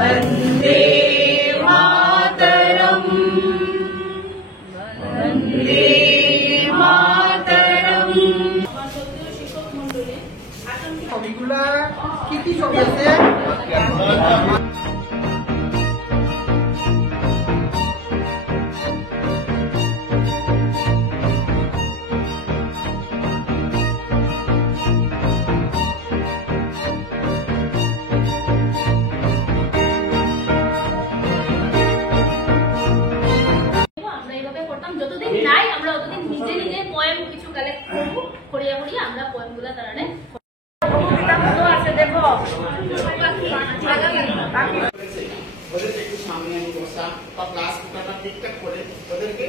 वन्दे मातरम् वन्दे मातरम्। ছবিগুলা কি কি ছবি আছে? যতদিন নাই আমরা ততদিন নিজে নিজে পোয়েম কিছু কালেক্ট করব, করিয়া করিয়া আমরা পোয়েমগুলো তারানে আছে। দেখো ওদেরকে একটু সামনে আনি বসা বা ক্লাস পুরোটা ঠিকঠাক করে ওদেরকে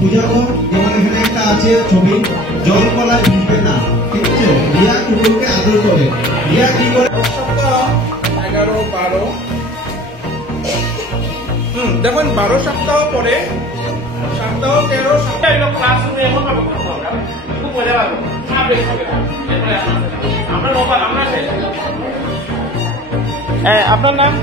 পূজা ঘর যেমন এখানে একটা আছে ছবি জল কলায় ভিজবে না, ঠিক আছে? রিয়া কুকুরকে আদর করে, রিয়া কি করে? সপ্তাহ 11, 12 দেখুন 12 সপ্তাহ পরে সপ্তাহ 13 সপ্তাহ ক্লাসরুমে এখন আমরা খুব মজা পাবো। আমরা শেষ। আপনার নাম?